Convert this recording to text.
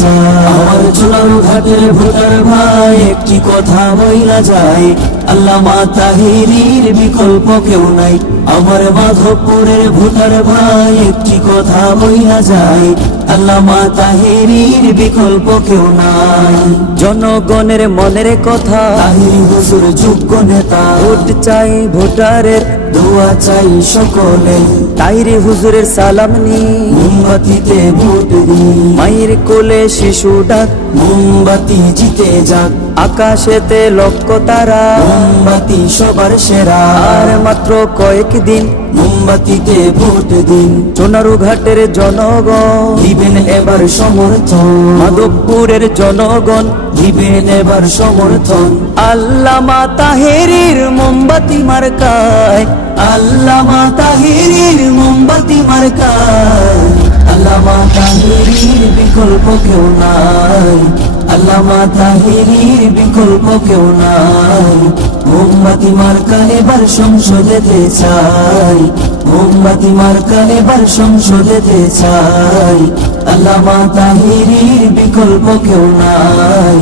চায় আমার চুলার ঘাটের ভোটার ভাই একটি কথা বইলা যায়। আল্লাহ তাহিরির বিকল্প কেউ নাই। আমার মাধবপুরের ভোটার ভাই একটি কথা বইলা যায়। আল্লাহ তাহিরির বিকল্প কেউ নাই। জনগণের মনের কথা। তাহির হুজুর যোগ্য নেতা। ভোট চাই ভোটারের। দোয়া চাই সকলে। তাইরে হুজুরের সালাম নি। মোমবাতিতে ভোট দিই। মায়ের কোলে শিশু ডাক। মোমবাতি জিতে যাক। আকাশেতে লক্ষ্য তারা। মোমবাতি সবার সেরা। আর মাত্র কয়েকদিন। মোমবাতিতে ভোট দিন। সোনারু ঘাটের জনগণ। দিবেন এবার সমর্থন। মাধবপুরের জনগণ। দিবেন এবার সমর্থন। আল্লামা তাহেরির মোমবাতি মার্কায়। আল্লামা তাহিরির মোমবাতি মার্কায়। আল্লামা তাহিরির বিকল্প কেউ নাই। আল্লামা তাহিরির বিকল্প কেউ নাই। মোমবাতি মার্কা এবার সংসদেতে চাই। মোমবাতি মার্কা এবার সংসদেতে চাই। আল্লামা তাহিরির বিকল্প কেউ নাই।